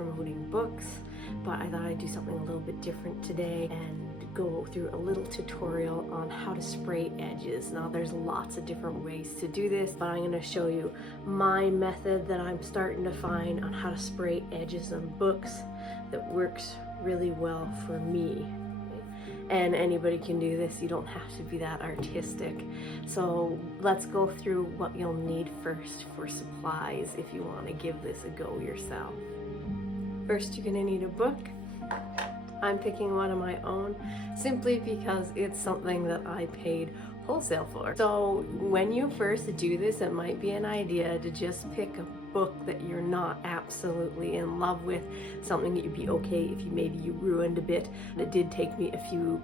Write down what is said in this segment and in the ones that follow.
promoting books, but I thought I'd do something a little bit different today and go through a little tutorial on how to spray edges. Now there's lots of different ways to do this, but I'm going to show you my method that I'm starting to find on how to spray edges on books that works really well for me. And anybody can do this, you don't have to be that artistic. So let's go through what you'll need first for supplies if you want to give this a go yourself. First, you're gonna need a book. I'm picking one of my own simply because it's something that I paid wholesale for. So when you first do this, it might be an idea to just pick a book that you're not absolutely in love with, something that you'd be okay if you ruined a bit. It did take me a few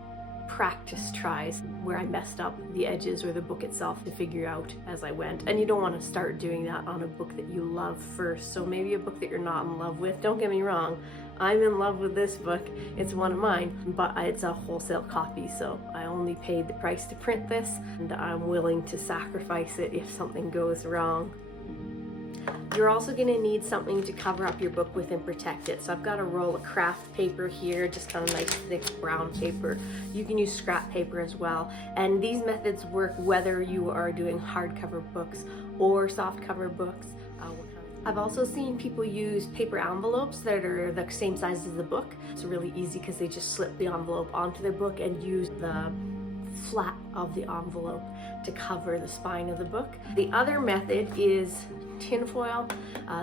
practice tries where I messed up the edges or the book itself to figure out as I went. And you don't want to start doing that on a book that you love first. So maybe a book that you're not in love with. Don't get me wrong, I'm in love with this book. It's one of mine, but it's a wholesale copy, so I only paid the price to print this, and I'm willing to sacrifice it if something goes wrong. You're also going to need something to cover up your book with and protect it. So I've got a roll of craft paper here, just kind of nice thick brown paper. You can use scrap paper as well. And these methods work whether you are doing hardcover books or softcover books. I've also seen people use paper envelopes that are the same size as the book. It's really easy because they just slip the envelope onto their book and use the flat of the envelope to cover the spine of the book. The other method is tinfoil.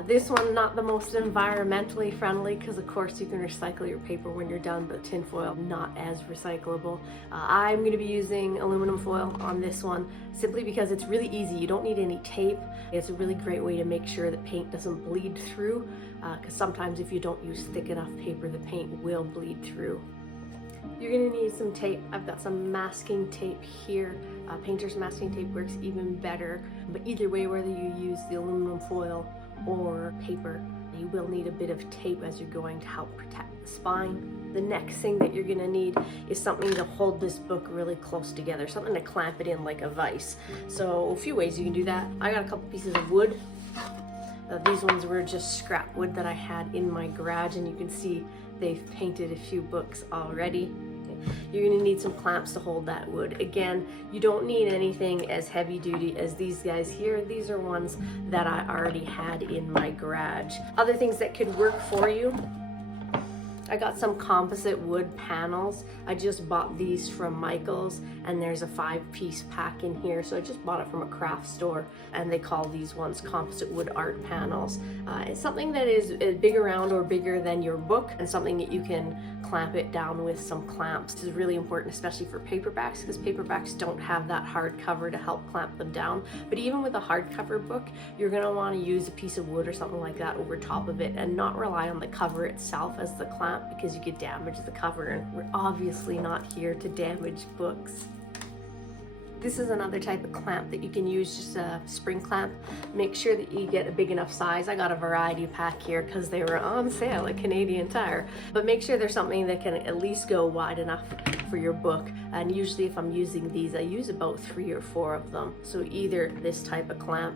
This one not the most environmentally friendly because of course you can recycle your paper when you're done, but tinfoil not as recyclable. I'm going to be using aluminum foil on this one simply because it's really easy. You don't need any tape. It's a really great way to make sure that paint doesn't bleed through because sometimes if you don't use thick enough paper, the paint will bleed through. You're going to need some tape. I've got some masking tape here. Painter's masking tape works even better, but either way, whether you use the aluminum foil or paper, you will need a bit of tape as you're going to help protect the spine. The next thing that you're going to need is something to hold this book really close together, something to clamp it in like a vise. So a few ways you can do that. I got a couple pieces of wood. These ones were just scrap wood that I had in my garage, and you can see they've painted a few books already. You're going to need some clamps to hold that wood. Again, you don't need anything as heavy duty as these guys here. These are ones that I already had in my garage. Other things that could work for you, I got some composite wood panels. I just bought these from Michael's, and there's a 5-piece pack in here. So I just bought it from a craft store, and they call these ones composite wood art panels. It's something that is big around or bigger than your book, and something that you can clamp it down with some clamps. This is really important, especially for paperbacks, because paperbacks don't have that hard cover to help clamp them down. But even with a hardcover book, you're going to want to use a piece of wood or something like that over top of it and not rely on the cover itself as the clamp, because you could damage the cover, and we're obviously not here to damage books. This is another type of clamp that you can use, just a spring clamp. Make sure that you get a big enough size. I got a variety pack here because they were on sale at Canadian Tire, but make sure there's something that can at least go wide enough for your book. And usually if I'm using these, I use about 3 or 4 of them. So either this type of clamp,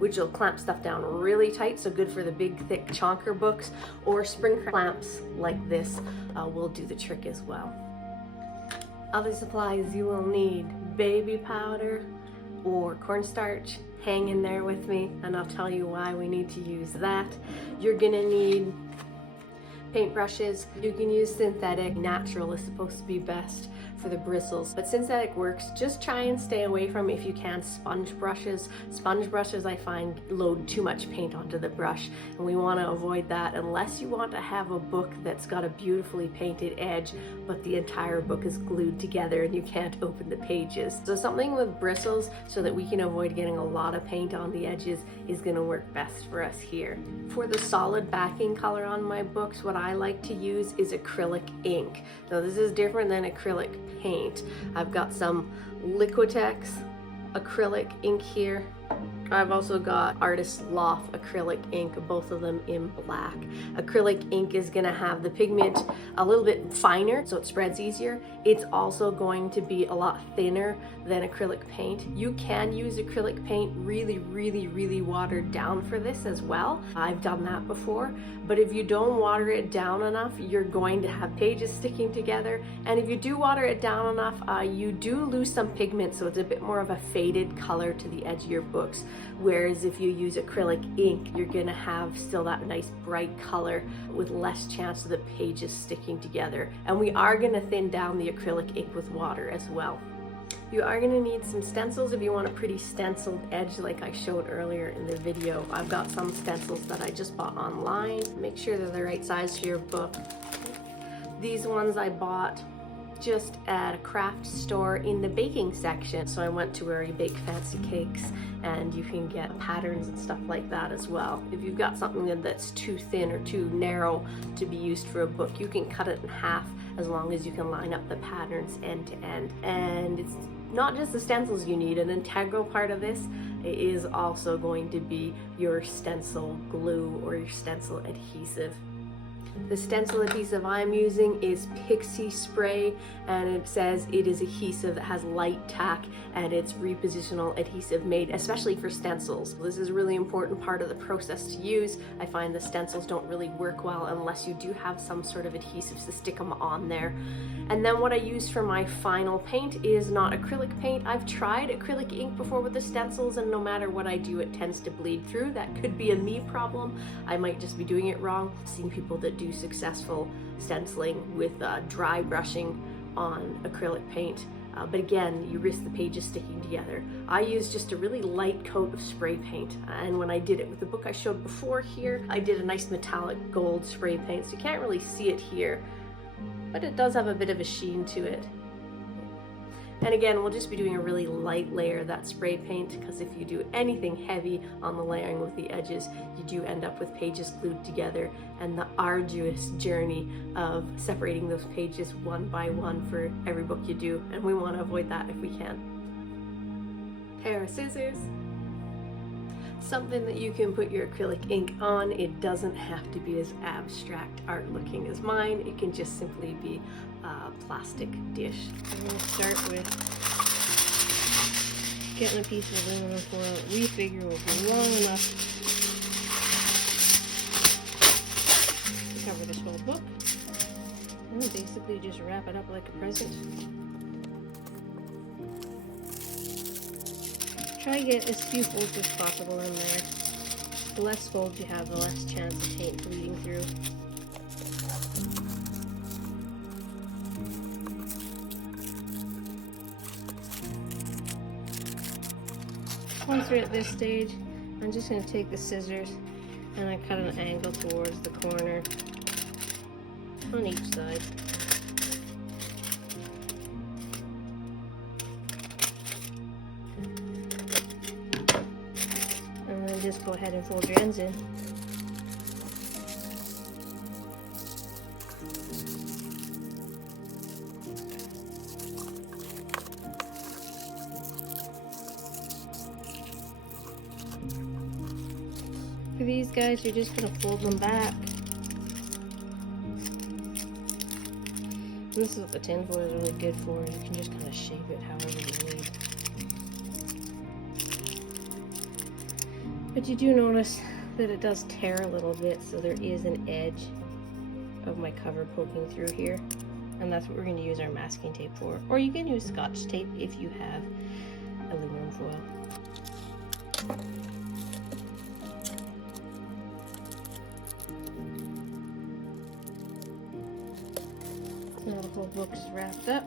which will clamp stuff down really tight, so good for the big thick chonker books, or spring clamps like this will do the trick as well. Other supplies you will need: baby powder or cornstarch. Hang in there with me and I'll tell you why we need to use that. You're gonna need paintbrushes. You can use synthetic. Natural is supposed to be best for the bristles, but synthetic works. Just try and stay away from, if you can, sponge brushes. Sponge brushes I find load too much paint onto the brush, and we want to avoid that unless you want to have a book that's got a beautifully painted edge but the entire book is glued together and you can't open the pages. So something with bristles, so that we can avoid getting a lot of paint on the edges, is going to work best for us here. For the solid backing color on my books, what I like to use is acrylic ink. Now this is different than acrylic paint. I've got some Liquitex acrylic ink here. I've also got Artist Loft acrylic ink, both of them in black. Acrylic ink is going to have the pigment a little bit finer, so it spreads easier, It's also going to be a lot thinner than acrylic paint. You can use acrylic paint really watered down for this as well. I've done that before, but if you don't water it down enough, you're going to have pages sticking together. And if you do water it down enough, you do lose some pigment, so it's a bit more of a faded color to the edge of your books. Whereas if you use acrylic ink, you're gonna have still that nice bright color with less chance of the pages sticking together. And we are gonna thin down the acrylic ink with water as well. You are going to need some stencils if you want a pretty stenciled edge like I showed earlier in the video. I've got some stencils that I just bought online. Make sure they're the right size for your book. These ones I bought just at a craft store in the baking section. So I went to where you bake fancy cakes, and you can get patterns and stuff like that as well. If you've got something that's too thin or too narrow to be used for a book, you can cut it in half as long as you can line up the patterns end to end. And it's not just the stencils you need. An integral part of this is also going to be your stencil glue or your stencil adhesive. The stencil adhesive I'm using is Pixie Spray, and it says it is adhesive that has light tack, and it's repositional adhesive made especially for stencils. This is a really important part of the process to use. I find the stencils don't really work well unless you do have some sort of adhesives to stick them on there. And then what I use for my final paint is not acrylic paint. I've tried acrylic ink before with the stencils, and no matter what I do, it tends to bleed through. That could be a me problem. I might just be doing it wrong. I've seen people that do successful stenciling with dry brushing on acrylic paint. But again, you risk the pages sticking together. I use just a really light coat of spray paint. And when I did it with the book I showed before here, I did a nice metallic gold spray paint. So you can't really see it here, but it does have a bit of a sheen to it. And again, we'll just be doing a really light layer of that spray paint, because if you do anything heavy on the layering with the edges, you do end up with pages glued together and the arduous journey of separating those pages one by one for every book you do. And we want to avoid that if we can. Pair of scissors. Something that you can put your acrylic ink on. It doesn't have to be as abstract art looking as mine. It can just simply be a plastic dish. I'm going to start with getting a piece of aluminum foil we figure will be long enough to cover this whole book. And basically just wrap it up like a present. Try to get as few folds as possible in there. The less folds you have, the less chance of paint bleeding through. Once we're at this stage, I'm just going to take the scissors and I cut an angle towards the corner on each side. And then just go ahead and fold your ends in. For these guys, you're just going to fold them back. And this is what the tin foil is really good for. You can just kind of shape it however you need. But you do notice that it does tear a little bit, so there is an edge of my cover poking through here. And that's what we're going to use our masking tape for. Or you can use Scotch tape if you have aluminum foil. Now the whole book is wrapped up.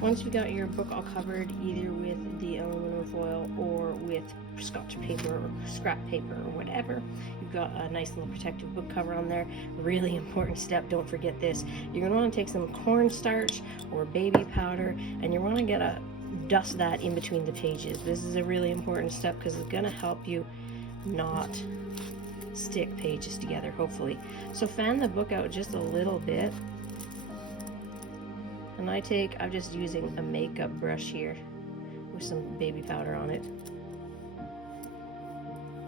Once you got your book all covered, either with the aluminum foil or with Scotch paper or scrap paper or whatever, you've got a nice little protective book cover on there. Really important step, don't forget this. You're going to want to take some cornstarch or baby powder, and you're going to dust that in between the pages. This is a really important step because it's going to help you not stick pages together, hopefully. So fan the book out just a little bit. And I'm just using a makeup brush here with some baby powder on it.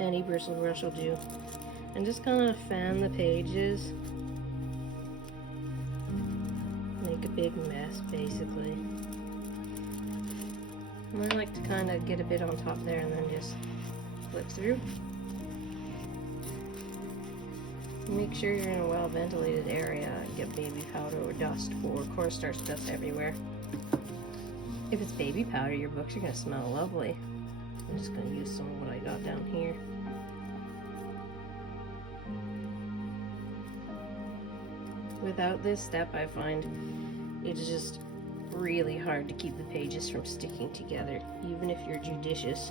Any bristle brush will do. and just kind of fan the pages. Make a big mess, basically. And I like to kind of get a bit on top there and then just flip through. Make sure you're in a well ventilated area and get baby powder or dust or cornstarch dust everywhere. If it's baby powder, your books are going to smell lovely. I'm just going to use some of what I got down here. Without this step, I find it's just really hard to keep the pages from sticking together, even if you're judicious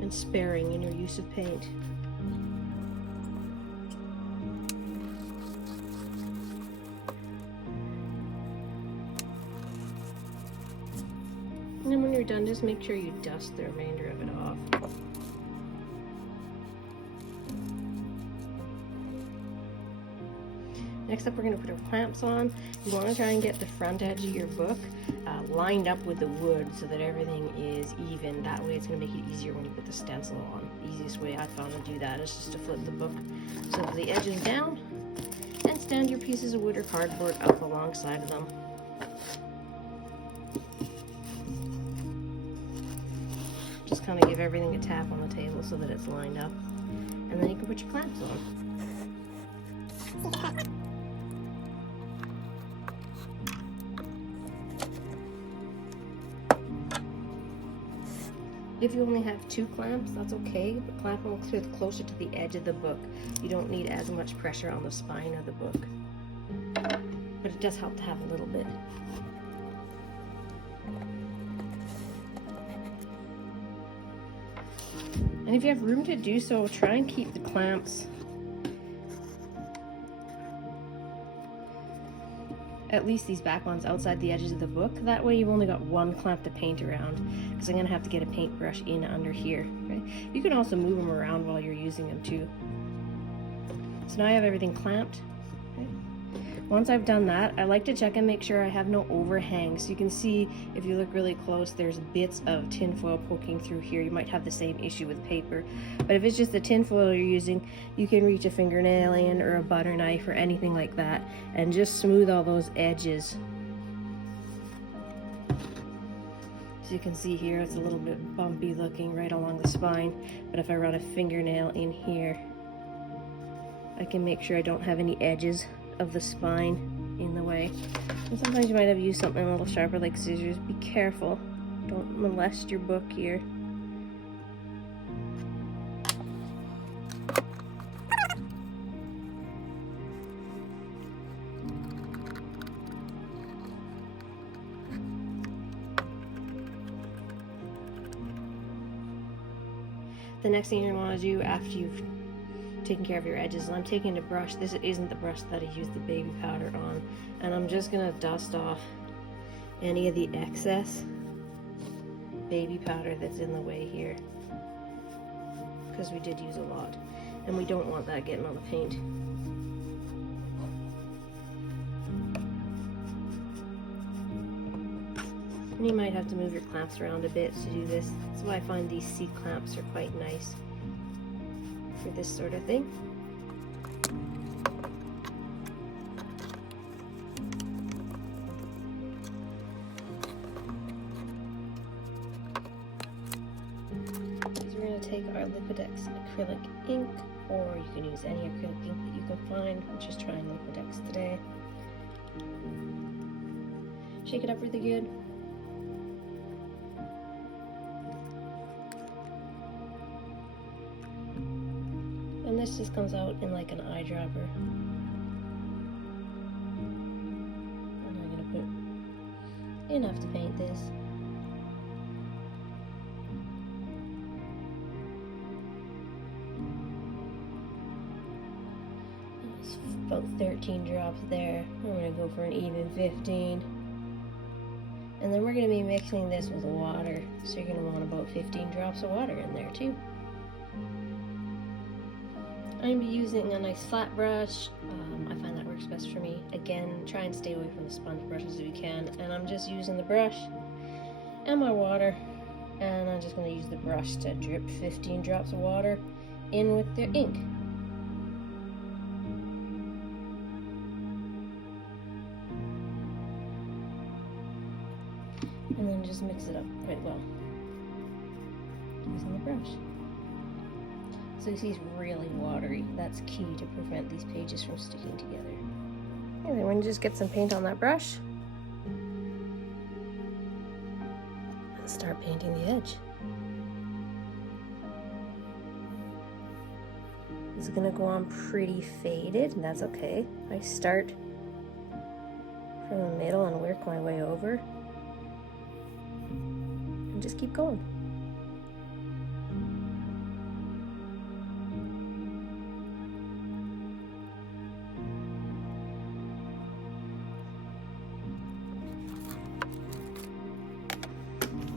and sparing in your use of paint. And then when you're done, just make sure you dust the remainder of it off. Next up, we're going to put our clamps on. You want to try and get the front edge of your book lined up with the wood so that everything is even. That way it's going to make it easier when you put the stencil on. The easiest way I found to do that is just to flip the book so that the edge is down and stand your pieces of wood or cardboard up alongside of them. Just kind of give everything a tap on the table so that it's lined up, and then you can put your clamps on. If you only have 2 clamps, that's okay, but clamp them closer to the edge of the book. You don't need as much pressure on the spine of the book, but it does help to have a little bit. And if you have room to do so, try and keep the clamps at least these back ones outside the edges of the book. That way you've only got 1 clamp to paint around, because I'm going to have to get a paintbrush in under here. Okay? You can also move them around while you're using them too. So now I have everything clamped. Okay? Once I've done that, I like to check and make sure I have no overhang. So you can see, if you look really close, there's bits of tinfoil poking through here. You might have the same issue with paper. But if it's just the tinfoil you're using, you can reach a fingernail in or a butter knife or anything like that and just smooth all those edges. So you can see here, it's a little bit bumpy looking right along the spine. But if I run a fingernail in here, I can make sure I don't have any edges of the spine in the way. And sometimes you might have to use something a little sharper like scissors. Be careful, don't molest your book here. The next thing you're going to want to do after you've taking care of your edges, and I'm taking a brush. This isn't the brush that I used the baby powder on, and I'm just gonna dust off any of the excess baby powder that's in the way here, because we did use a lot and we don't want that getting on the paint. And you might have to move your clamps around a bit to do this. That's why I find these C clamps are quite nice for this sort of thing. So we're going to take our Liquidex acrylic ink, or you can use any acrylic ink that you can find. I'm just trying Liquidex today. Shake it up really good. And this just comes out in like an eyedropper. And I'm going to put enough to paint this. That's about 13 drops there. We're going to go for an even 15. And then we're going to be mixing this with water. So you're going to want about 15 drops of water in there too. I'm going to be using a nice flat brush. I find that works best for me. Again, try and stay away from the sponge brushes if you can. And I'm just using the brush and my water And I'm just going to use the brush to drip 15 drops of water in with the ink. And then just mix it up quite well using the brush. So you see it's really watery. That's key to prevent these pages from sticking together. And then when you just get some paint on that brush and start painting the edge. It's gonna go on pretty faded, and that's okay. I start from the middle and work my way over. And just keep going.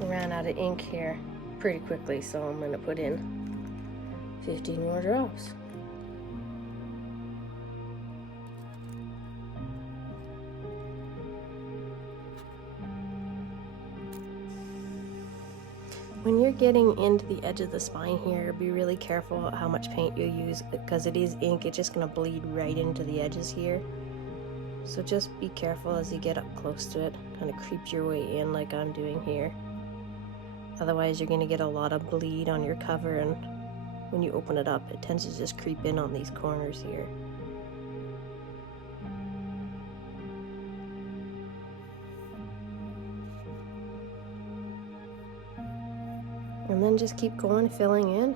I ran out of ink here pretty quickly, so I'm going to put in 15 more drops. When you're getting into the edge of the spine here, be really careful how much paint you use, because it is ink. It's just going to bleed right into the edges here. So just be careful as you get up close to it. Kind of creep your way in like I'm doing here. Otherwise you're going to get a lot of bleed on your cover, and when you open it up it tends to just creep in on these corners here. And then just keep going, filling in.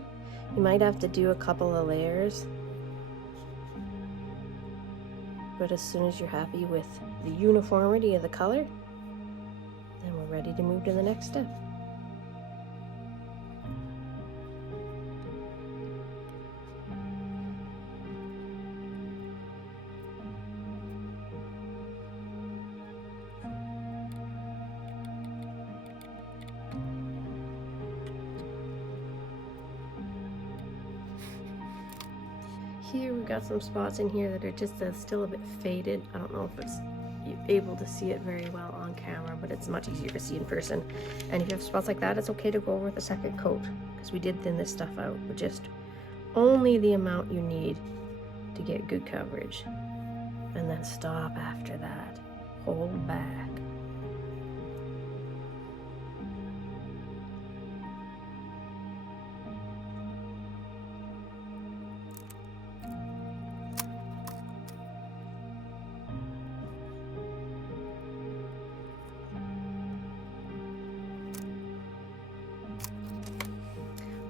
You might have to do a couple of layers, but as soon as you're happy with the uniformity of the color, then we're ready to move to the next step. Here we've got some spots in here that are just still a bit faded. I don't know if you're able to see it very well on camera, but it's much easier to see in person. And if you have spots like that, it's okay to go over with a second coat, because we did thin this stuff out with just only the amount you need to get good coverage. And then stop after that. Hold back.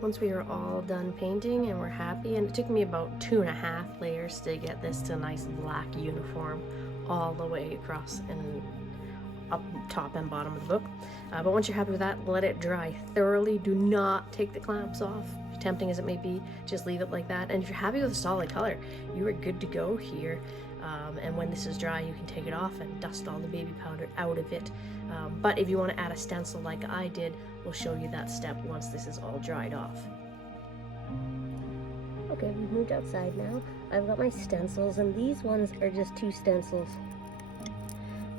Once we are all done painting and we're happy, and it took me about 2.5 layers to get this to a nice black uniform all the way across and up top and bottom of the book. But once you're happy with that, let it dry thoroughly. Do not take the clamps off. Tempting as it may be, just leave it like that. And if you're happy with a solid color, you are good to go here. And when this is dry, you can take it off and dust all the baby powder out of it. But if you want to add a stencil like I did, we'll show you that step once this is all dried off. Okay, we've moved outside now. I've got my stencils, and these ones are just 2 stencils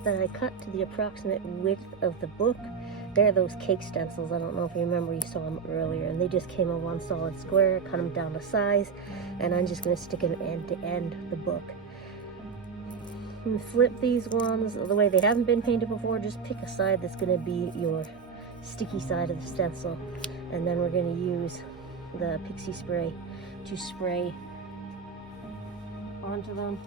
that I cut to the approximate width of the book. They're those cake stencils. I don't know if you remember, you saw them earlier, and they just came in one solid square. Cut them down to size, and I'm just going to stick them end to end the book. And flip these ones the way they haven't been painted before. Just pick a side that's going to be your sticky side of the stencil, and then we're going to use the pixie spray to spray onto them.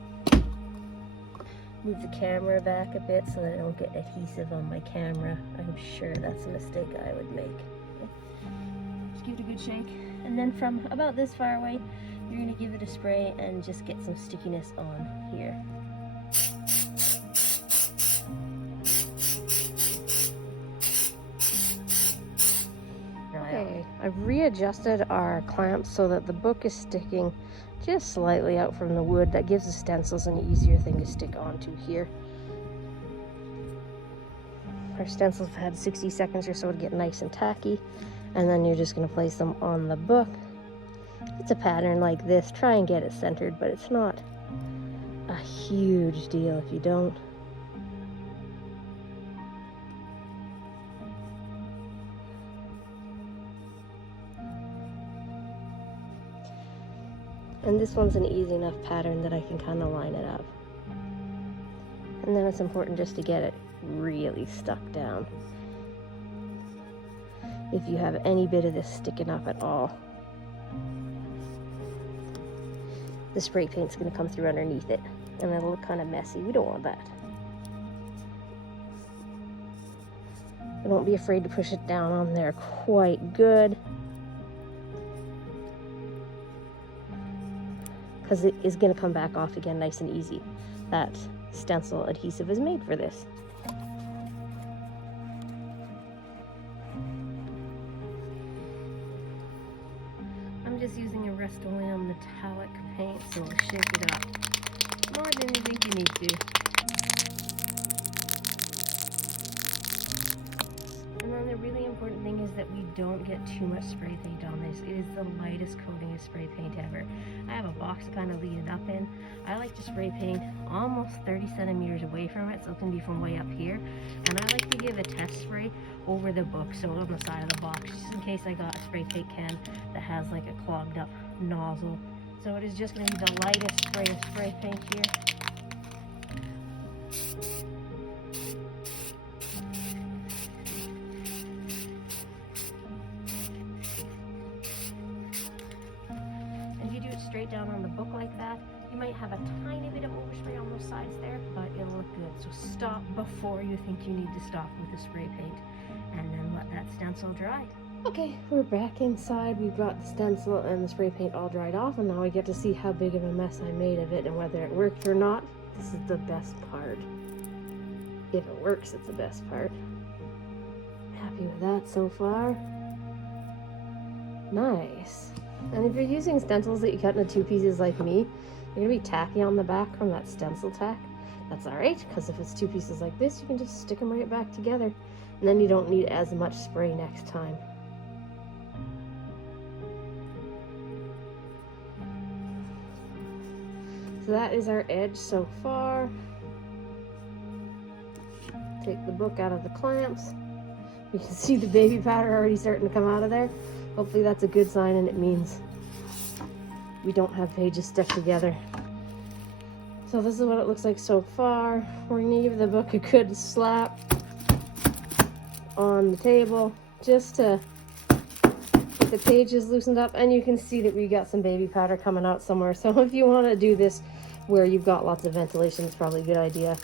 Move the camera back a bit so that I don't get adhesive on my camera. I'm sure that's a mistake I would make. Okay. Just give it a good shake, and then from about this far away you're going to give it a spray and just get some stickiness on here. Okay, I've readjusted our clamps so that the book is sticking just slightly out from the wood. That gives the stencils an easier thing to stick onto here. Our stencils have had 60 seconds or so to get nice and tacky, and then you're just going to place them on the book. It's a pattern like this. Try and get it centered, but it's not a huge deal if you don't. And this one's an easy enough pattern that I can kind of line it up. And then it's important just to get it really stuck down. If you have any bit of this sticking up at all, the spray paint's going to come through underneath it, and it'll look kind of messy. We don't want that. But don't be afraid to push it down on there quite good, because it is going to come back off again nice and easy. That stencil adhesive is made for this. I'm just using a Rust-Oleum metallic paint, so we'll shake it up more than you think you need to. And then the really important thing is that we don't get too much spray paint on this. It is the lightest coating of spray paint ever. I have a box to kind of lead it up in. I like to spray paint almost 30 centimeters away from it, so it can be from way up here. And I like to give a test spray over the book, so on the side of the box, just in case I got a spray paint can that has like a clogged up nozzle. So it is just going to be the lightest spray of spray paint here. Straight down on the book like that, you might have a tiny bit of overspray on those sides there, but it'll look good. So stop before you think you need to stop with the spray paint, and then let that stencil dry. Okay, we're back inside. We've got the stencil and the spray paint all dried off, and now I get to see how big of a mess I made of it and whether it worked or not. This is the best part. If it works, it's the best part. Happy with that so far. Nice. And if you're using stencils that you cut into 2 pieces like me, you're going to be tacky on the back from that stencil tack. That's alright, because if it's 2 pieces like this, you can just stick them right back together. And then you don't need as much spray next time. So that is our edge so far. Take the book out of the clamps. You can see the baby powder already starting to come out of there. Hopefully that's a good sign, and it means we don't have pages stuck together. So this is what it looks like so far. We're going to give the book a good slap on the table just to get the pages loosened up, and you can see that we got some baby powder coming out somewhere. So if you want to do this where you've got lots of ventilation, it's probably a good idea.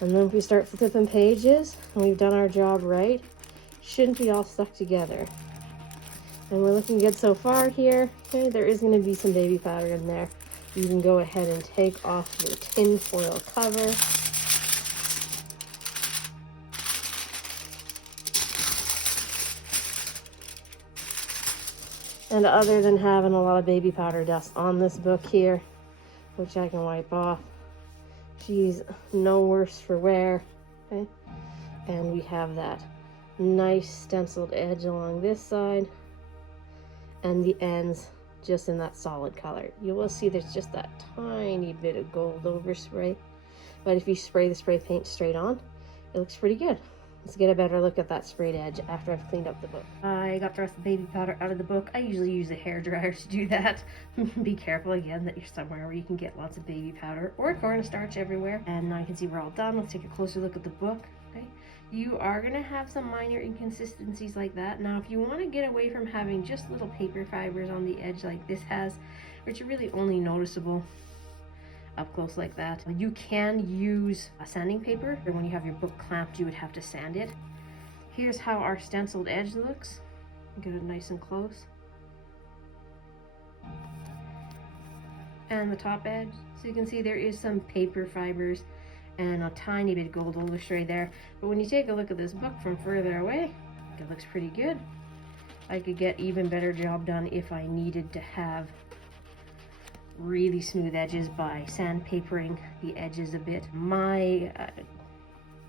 And then if we start flipping pages and we've done our job right, shouldn't be all stuck together. And we're looking good so far here. Okay, there is going to be some baby powder in there. You can go ahead and take off your tin foil cover. And other than having a lot of baby powder dust on this book here, which I can wipe off, she's no worse for wear. Okay, and we have that nice stenciled edge along this side, and the ends just in that solid color. You will see there's just that tiny bit of gold overspray, but if you spray the spray paint straight on, it looks pretty good. Let's get a better look at that sprayed edge after I've cleaned up the book. I got the rest of the baby powder out of the book. I usually use a hairdryer to do that. Be careful again that you're somewhere where you can get lots of baby powder or cornstarch everywhere. And now you can see we're all done. Let's take a closer look at the book. Okay, you are going to have some minor inconsistencies like that. Now if you want to get away from having just little paper fibers on the edge like this has, which are really only noticeable up close like that, you can use a sanding paper. Or when you have your book clamped, you would have to sand it. Here's how our stenciled edge looks. Get it nice and close. And the top edge, so you can see there is some paper fibers and a tiny bit of gold overspray there. But when you take a look at this book from further away, it looks pretty good. I could get even better job done if I needed to have really smooth edges by sandpapering the edges a bit. My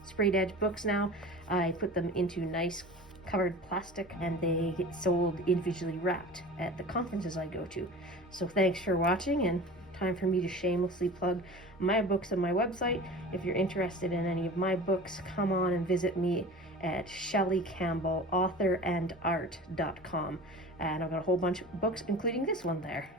sprayed edge books now, I put them into nice covered plastic, and they get sold individually wrapped at the conferences I go to. So thanks for watching, and time for me to shamelessly plug my books on my website. If you're interested in any of my books, come on and visit me at Shelley Campbell, authorandart.com. And I've got a whole bunch of books, including this one there.